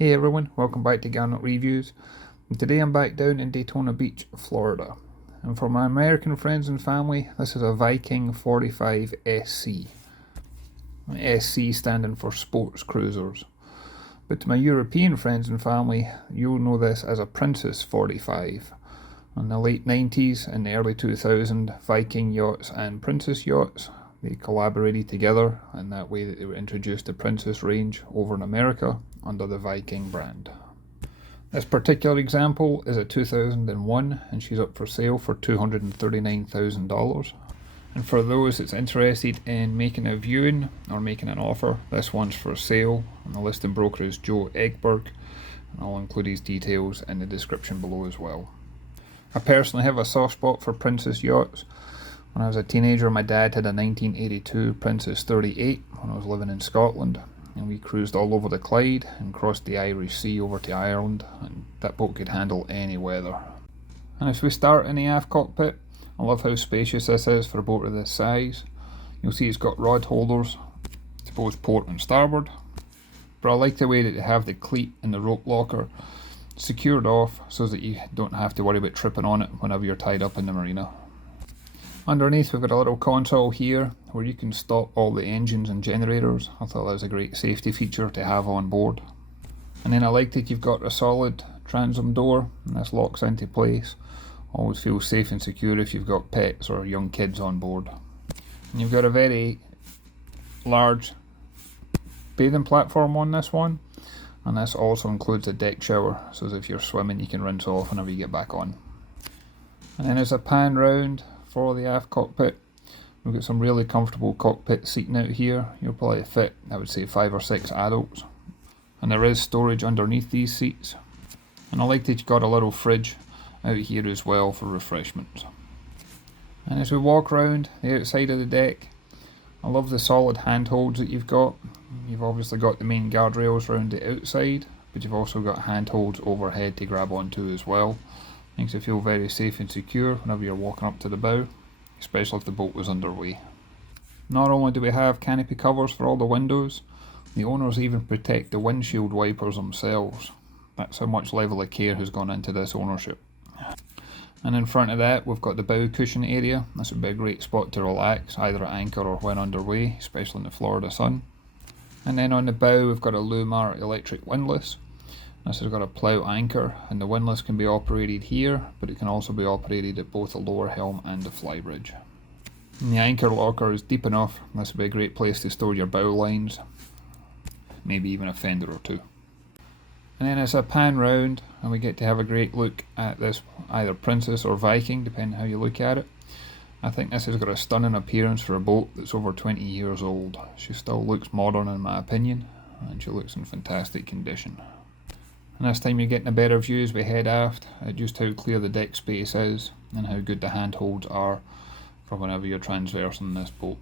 Hey everyone, welcome back to Garnock Reviews. And today I'm back down in Daytona Beach, Florida. And for my American friends and family, this is a Viking 45 SC. SC standing for Sports Cruisers. But to my European friends and family, you'll know this as a Princess 45. In the late 90s and the early 2000s, Viking Yachts and Princess Yachts, they collaborated together, and that way they introduced the Princess range over in America under the Viking brand. This particular example is a 2001 and she's up for sale for $239,000. And for those that's interested in making a viewing or making an offer, this one's for sale, and the listing broker is Joe Egberg, and I'll include his details in the description below as well. I personally have a soft spot for Princess yachts. When I was a teenager, my dad had a 1982 Princess 38 when I was living in Scotland, and we cruised all over the Clyde and crossed the Irish Sea over to Ireland, and that boat could handle any weather. And if we start in the aft cockpit, I love how spacious this is for a boat of this size. You'll see it's got rod holders to both port and starboard, but I like the way that they have the cleat and the rope locker secured off so that you don't have to worry about tripping on it whenever you're tied up in the marina. Underneath we've got a little console here where you can stop all the engines and generators. I thought that was a great safety feature to have on board. And then I like that you've got a solid transom door, and this locks into place. Always feel safe and secure if you've got pets or young kids on board. And you've got a very large bathing platform on this one, and this also includes a deck shower, so as if you're swimming you can rinse off whenever you get back on. And then as a pan round for the aft cockpit, we've got some really comfortable cockpit seating out here. You'll probably fit, I would say, 5 or 6 adults. And there is storage underneath these seats. And I like that you've got a little fridge out here as well for refreshments. And as we walk around the outside of the deck, I love the solid handholds that you've got. You've obviously got the main guardrails around the outside, but you've also got handholds overhead to grab onto as well. Makes it feel very safe and secure whenever you're walking up to the bow, especially if the boat was underway. Not only do we have canopy covers for all the windows, the owners even protect the windshield wipers themselves. That's how much level of care has gone into this ownership. And in front of that we've got the bow cushion area. This would be a great spot to relax, either at anchor or when underway, especially in the Florida sun. And then on the bow we've got a Lumar electric windlass. This has got a plough anchor, and the windlass can be operated here, but it can also be operated at both the lower helm and the flybridge. And the anchor locker is deep enough. This would be a great place to store your bow lines, maybe even a fender or two. And then as a pan round, and we get to have a great look at this either Princess or Viking, depending how you look at it. I think this has got a stunning appearance for a boat that's over 20 years old. She still looks modern in my opinion, and she looks in fantastic condition. And this time you're getting a better view as we head aft at just how clear the deck space is and how good the handholds are for whenever you're transversing this boat.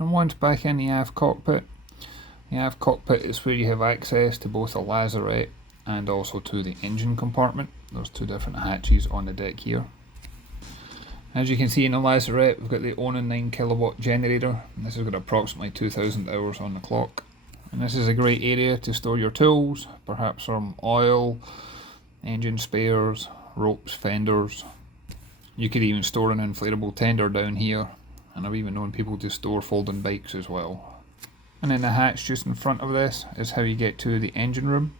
And once back in the aft cockpit is where you have access to both a lazarette and also to the engine compartment. There's 2 different hatches on the deck here. As you can see in the lazarette, we've got the Onan 9 kilowatt generator, and this has got approximately 2,000 hours on the clock. And this is a great area to store your tools, perhaps some oil, engine spares, ropes, fenders. You could even store an inflatable tender down here, and I've even known people to store folding bikes as well. And then the hatch just in front of this is how you get to the engine room.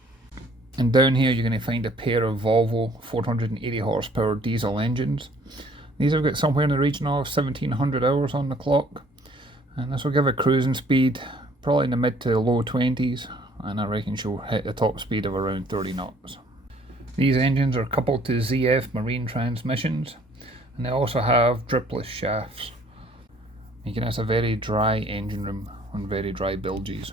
And down here you're going to find a pair of Volvo 480 horsepower diesel engines. These have got somewhere in the region of 1,700 hours on the clock, and this will give a cruising speed probably in the mid to low 20s, and I reckon she'll hit the top speed of around 30 knots. These engines are coupled to ZF marine transmissions, and they also have dripless shafts, making this a very dry engine room on very dry bilges.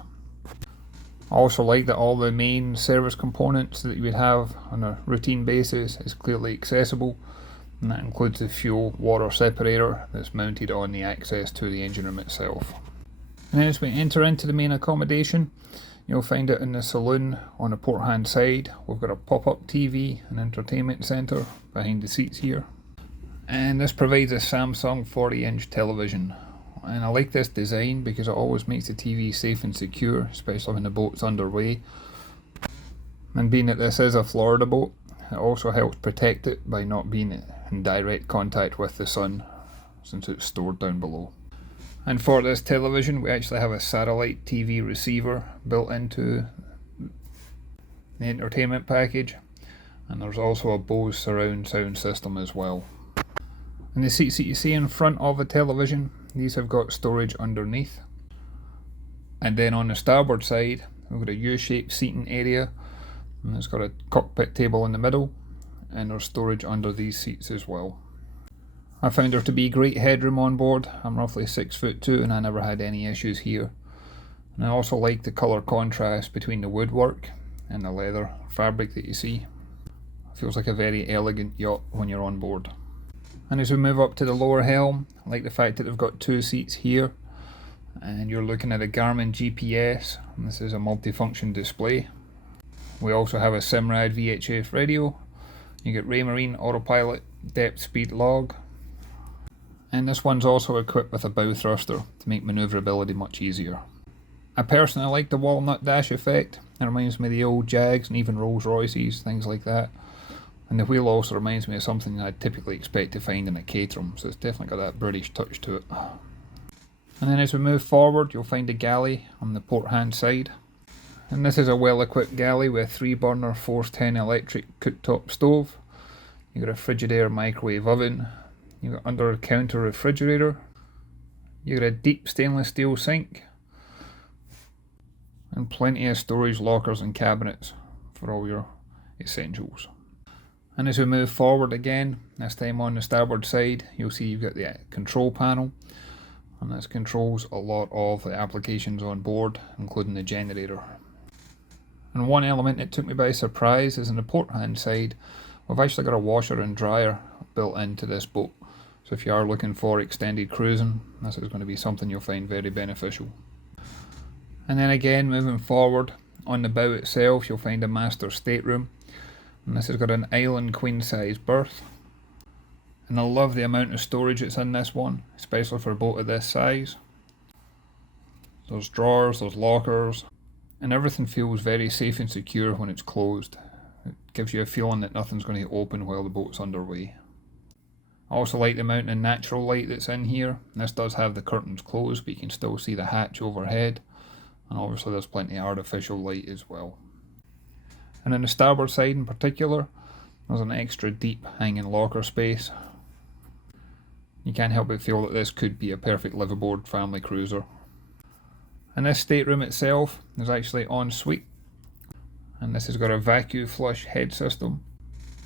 I also like that all the main service components that you would have on a routine basis is clearly accessible, and that includes the fuel water separator that's mounted on the access to the engine room itself. And then as we enter into the main accommodation, you'll find it in the saloon on the port hand side. We've got a pop-up TV and entertainment centre behind the seats here. And this provides a Samsung 40-inch television. And I like this design because it always makes the TV safe and secure, especially when the boat's underway. And being that this is a Florida boat, it also helps protect it by not being in direct contact with the sun, since it's stored down below. And for this television, we actually have a satellite TV receiver built into the entertainment package, and there's also a Bose surround sound system as well. And the seats that you see in front of the television, these have got storage underneath. And then on the starboard side, we've got a U-shaped seating area, and it's got a cockpit table in the middle, and there's storage under these seats as well. I found there to be great headroom on board. I'm roughly 6'2" and I never had any issues here. And I also like the colour contrast between the woodwork and the leather fabric that you see. It feels like a very elegant yacht when you're on board. And as we move up to the lower helm, I like the fact that they've got 2 seats here, and you're looking at a Garmin GPS, and this is a multifunction display. We also have a Simrad VHF radio. You get Raymarine autopilot depth speed log, and this one's also equipped with a bow thruster to make manoeuvrability much easier. I personally like the walnut dash effect. It reminds me of the old Jags and even Rolls Royces, things like that. And the wheel also reminds me of something I'd typically expect to find in a Caterham, so it's definitely got that British touch to it. And then as we move forward, you'll find a galley on the port hand side. And this is a well-equipped galley with a 3-burner Force 10 electric cooktop stove. You've got a Frigidaire microwave oven. You've got under-counter refrigerator. You've got a deep stainless steel sink. And plenty of storage lockers and cabinets for all your essentials. And as we move forward again, this time on the starboard side, you'll see you've got the control panel. And this controls a lot of the applications on board, including the generator. And one element that took me by surprise is on the port hand side, we've actually got a washer and dryer built into this boat. So if you are looking for extended cruising, this is going to be something you'll find very beneficial. And then again, moving forward, on the bow itself, you'll find a master stateroom. And this has got an island queen size berth. And I love the amount of storage that's in this one, especially for a boat of this size. There's drawers, there's lockers, and everything feels very safe and secure when it's closed. It gives you a feeling that nothing's going to open while the boat's underway. I also like the amount of natural light that's in here. This does have the curtains closed, but you can still see the hatch overhead. And obviously there's plenty of artificial light as well. And on the starboard side in particular, there's an extra deep hanging locker space. You can't help but feel that this could be a perfect liveaboard family cruiser. And this stateroom itself is actually en suite. And this has got a vacuum flush head system.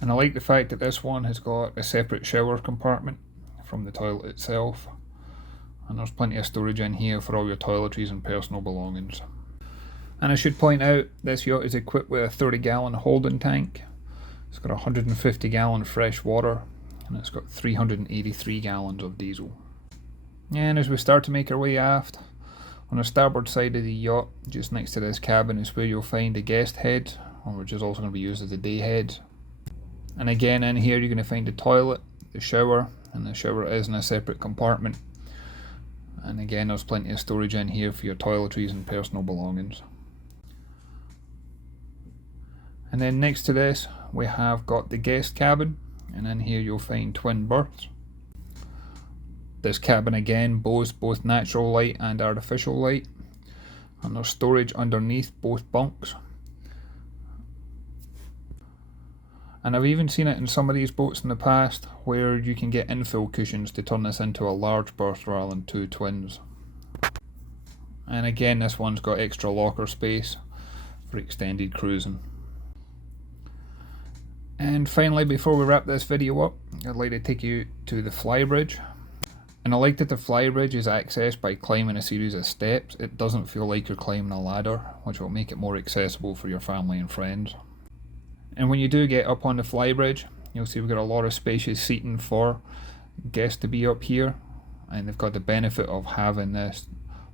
And I like the fact that this one has got a separate shower compartment from the toilet itself. And there's plenty of storage in here for all your toiletries and personal belongings. And I should point out, this yacht is equipped with a 30-gallon holding tank. It's got 150-gallon fresh water, and it's got 383 gallons of diesel. And as we start to make our way aft, on the starboard side of the yacht, just next to this cabin, is where you'll find a guest head, which is also going to be used as a day head. And again, in here you're going to find the toilet, the shower, and the shower is in a separate compartment. And again, there's plenty of storage in here for your toiletries and personal belongings. And then next to this, we have got the guest cabin, and in here you'll find twin berths. This cabin again boasts both natural light and artificial light, and there's storage underneath both bunks. And I've even seen it in some of these boats in the past where you can get infill cushions to turn this into a large berth rather than 2 twins. And again, this one's got extra locker space for extended cruising. And finally, before we wrap this video up, I'd like to take you to the Flybridge. And I like that the Flybridge is accessed by climbing a series of steps. It doesn't feel like you're climbing a ladder, which will make it more accessible for your family and friends. And when you do get up on the Flybridge, you'll see we've got a lot of spacious seating for guests to be up here. And they've got the benefit of having this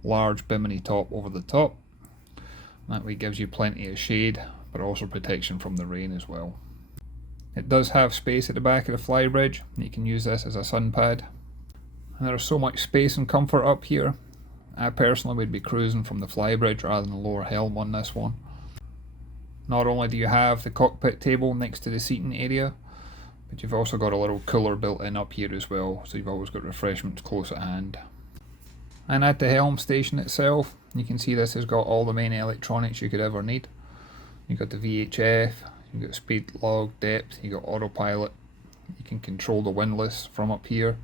large bimini top over the top. That way it gives you plenty of shade, but also protection from the rain as well. It does have space at the back of the Flybridge. You can use this as a sun pad. And there's so much space and comfort up here. I personally would be cruising from the Flybridge rather than the lower helm on this one. Not only do you have the cockpit table next to the seating area, but you've also got a little cooler built in up here as well, so you've always got refreshments close at hand. And at the Helm Station itself, you can see this has got all the main electronics you could ever need. You've got the VHF, you've got speed, log, depth, you've got autopilot. You can control the windlass from up here.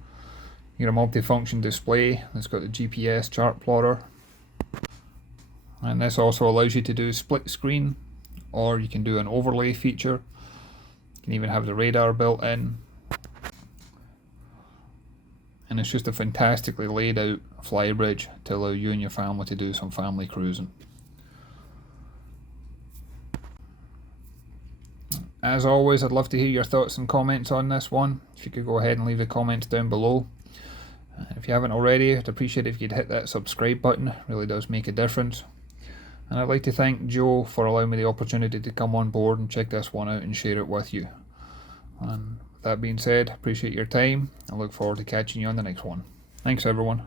You got a multifunction display that's got the GPS chart plotter. And this also allows you to do split screen, or you can do an overlay feature. You can even have the radar built in. And it's just a fantastically laid out flybridge to allow you and your family to do some family cruising. As always, I'd love to hear your thoughts and comments on this one. If you could go ahead and leave the comments down below. If you haven't already, I'd appreciate it if you'd hit that subscribe button. It really does make a difference. And I'd like to thank Joe for allowing me the opportunity to come on board and check this one out and share it with you. And with that being said, appreciate your time. I look forward to catching you on the next one. Thanks everyone.